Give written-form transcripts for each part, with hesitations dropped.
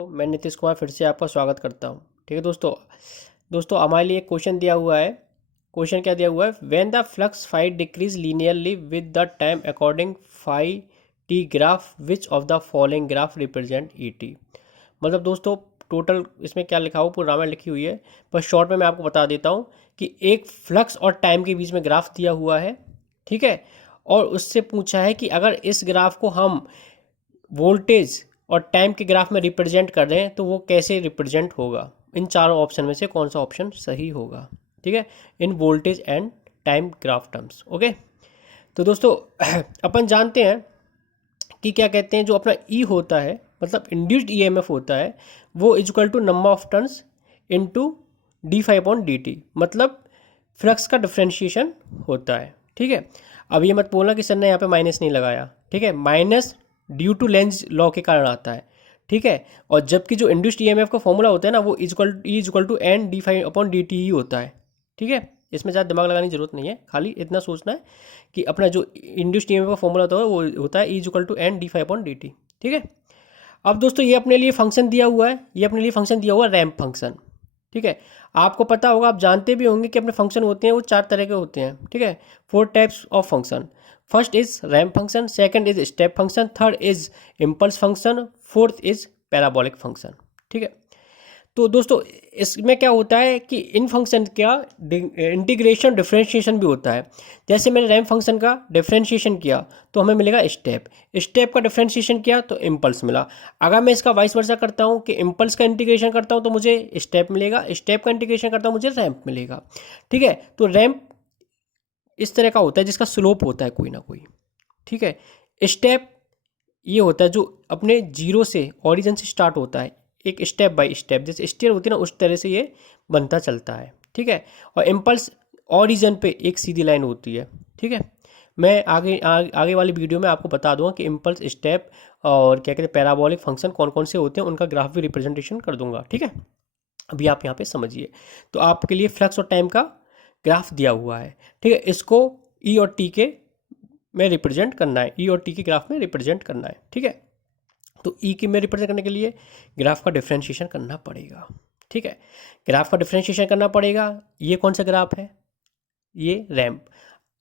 तो मैं नीतीश कुमार फिर से आपका स्वागत करता हूँ। ठीक है दोस्तों हमारे लिए एक क्वेश्चन दिया हुआ है। क्वेश्चन क्या दिया हुआ है? When the flux phi decreases linearly with the time according phi t graph which of the following graph represent e t. मतलब दोस्तों टोटल इसमें क्या लिखा हुआ, पूरी रामायण लिखी हुई है, पर शॉर्ट में मैं आपको बता देता हूँ कि एक फ्लक्स और टाइम के बीच में ग्राफ दिया हुआ है। ठीक है, और उससे पूछा है कि अगर इस ग्राफ को हम वोल्टेज और टाइम के ग्राफ में रिप्रेजेंट कर रहे हैं तो वो कैसे रिप्रेजेंट होगा। इन चारों ऑप्शन में से कौन सा ऑप्शन सही होगा। ठीक है, in voltage and time graph terms. Okay, तो दोस्तों अपन जानते हैं कि क्या कहते हैं, जो अपना ई होता है मतलब इंड्यूस्ड ईएमएफ होता है, वो equal to number of turns into d five upon D t, मतलब फ्लक्स का डिफ्रेंशिएशन होता है। ठीक है, अब ये मत बोलना कि सर ने यहाँ पे माइनस नहीं लगाया। ठीक है, minus due to Lenz law के कारण आता है। ठीक है, और जबकि जो इंड्यूस्ड ईएमएफ का फॉर्मूला होता है ना, वो equal to N D five upon D T ही होता है। ठीक है, इसमें ज़्यादा दिमाग लगाने की जरूरत नहीं है, खाली इतना सोचना है कि अपना जो इंड्यूस्ड ईएमएफ का फॉर्मूला होता है वो होता है equal to N D five upon D t. ठीक है, अब दोस्तों ये अपने लिए फंक्शन दिया हुआ है, ये अपने लिए फंक्शन दिया हुआ है रैंप फंक्शन। ठीक है, आपको पता होगा, आप जानते भी होंगे कि अपने फंक्शन होते हैं वो 4 तरह के होते हैं। ठीक है, 4 types of function. First is ramp function, second is step function, third is impulse function, fourth is parabolic function. ठीक है, तो दोस्तों इसमें क्या होता है कि इन फंक्शन का इंटीग्रेशन डिफरेंशिएशन भी होता है। जैसे मैंने रैंप फंक्शन का डिफरेंशिएशन किया तो हमें मिलेगा स्टेप, स्टेप का डिफरेंशिएशन किया तो इम्पल्स मिला। अगर मैं इसका वाइस वर्सा करता हूँ कि इम्पल्स का इंटीग्रेशन करता हूँ तो मुझे स्टेप मिलेगा, स्टेप का इंटीग्रेशन करता हूँ मुझे रैंप मिलेगा। ठीक है, तो रैंप इस तरह का होता है जिसका स्लोप होता है कोई ना कोई। ठीक है, स्टेप ये होता है जो अपने जीरो से ओरिजिन से स्टार्ट होता है, एक स्टेप बाय स्टेप, जैसे स्टेयर होती है ना उस तरह से ये बनता चलता है। ठीक है, और इम्पल्स ओरिजिन पे एक सीधी लाइन होती है। ठीक है, मैं आगे वाली वीडियो में आपको बता दूंगा कि इम्पल्स, स्टेप और क्या कहते हैं पैराबोलिक फंक्शन कौन कौन से होते हैं, उनका ग्राफ भी रिप्रेजेंटेशन कर दूंगा। ठीक है, अभी आप यहाँ पे समझिए। तो आपके लिए फ्लक्स और टाइम का ग्राफ दिया हुआ है। ठीक है, इसको ई और टी के में रिप्रेजेंट करना है, ई और टी के ग्राफ में रिप्रेजेंट करना है। ठीक है, तो ई के में रिप्रेजेंट करने के लिए ग्राफ का डिफरेंशिएशन करना पड़ेगा। ठीक है, ग्राफ का डिफरेंशिएशन करना पड़ेगा। ये कौन सा ग्राफ है? ये रैंप।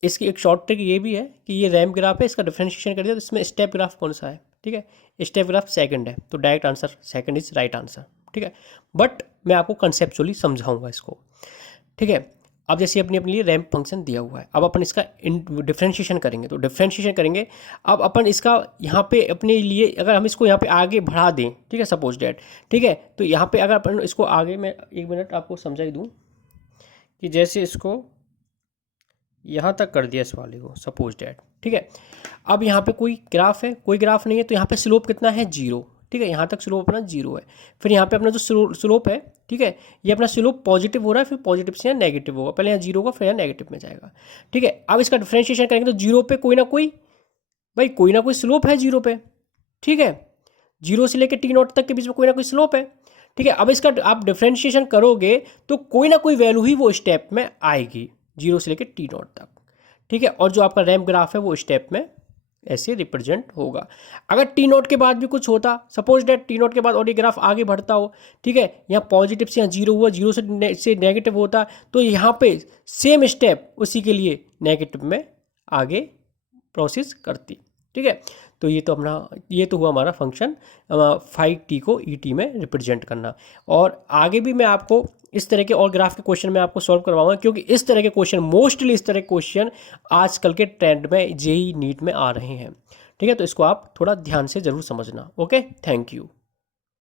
इसकी एक शॉर्ट ट्रिक ये भी है कि ये रैंप ग्राफ है, इसका डिफरेंशिएशन कर दिया तो इसमें स्टेप ग्राफ कौन सा है? ठीक है, स्टेप ग्राफ सेकंड है, तो direct answer second is right answer. ठीक है, बट मैं आपको कंसेप्चुअली समझाऊंगा इसको। ठीक है, अब जैसे अपनी अपने लिए रैंप फंक्शन दिया हुआ है, अब अपन इसका डिफ्रेंशिएशन करेंगे, तो डिफ्रेंशिएशन करेंगे। अब अपन इसका यहाँ पे अपने लिए अगर हम इसको यहाँ पे आगे बढ़ा दें, ठीक है, सपोज डैट, ठीक है, तो यहाँ पे अगर अपन इसको आगे, मैं 1 मिनट आपको समझा ही दूँ कि जैसे इसको यहाँ तक कर दिया इस वाले को, सपोज डैट। ठीक है, अब यहाँ पे कोई ग्राफ है, कोई ग्राफ नहीं है, तो यहाँ पे स्लोप कितना है? 0। ठीक है, यहाँ तक स्लोप अपना 0 है। फिर यहाँ पे अपना जो स्लोप है, ठीक है, ये अपना स्लोप पॉजिटिव हो रहा है, फिर पॉजिटिव से यहाँ नेगेटिव होगा, पहले यहाँ 0 होगा फिर यहाँ नेगेटिव में जाएगा। ठीक है, अब इसका डिफ्रेंशिएशन करेंगे तो 0 पे कोई ना कोई स्लोप है 0 पे। ठीक है, 0 से लेकर T0 तक के बीच में कोई ना कोई स्लोप है। ठीक है, अब इसका आप डिफ्रेंशिएशन करोगे तो कोई ना कोई वैल्यू ही वो स्टेप में आएगी 0 से लेकर T0 तक। ठीक है, और जो आपका रैंप ग्राफ है वो स्टेप में ऐसे रिप्रेजेंट होगा। अगर T0 के बाद भी कुछ होता, सपोज डेट T0 के बाद और ये ग्राफ आगे बढ़ता हो, ठीक है, यहाँ पॉजिटिव से यहाँ 0 हुआ, 0 से नेगेटिव होता, तो यहाँ पे सेम स्टेप उसी के लिए नेगेटिव में आगे प्रोसेस करती। ठीक है, तो ये तो हुआ हमारा फंक्शन 5t को ई में रिप्रेजेंट करना। और आगे भी मैं आपको इस तरह के और ग्राफ के क्वेश्चन मैं आपको सॉल्व करवाऊंगा, क्योंकि इस तरह के क्वेश्चन, मोस्टली इस तरह के क्वेश्चन आजकल के ट्रेंड में जेई नीट में आ रहे हैं। ठीक है, तो इसको आप थोड़ा ध्यान से ज़रूर समझना। Okay, thank you.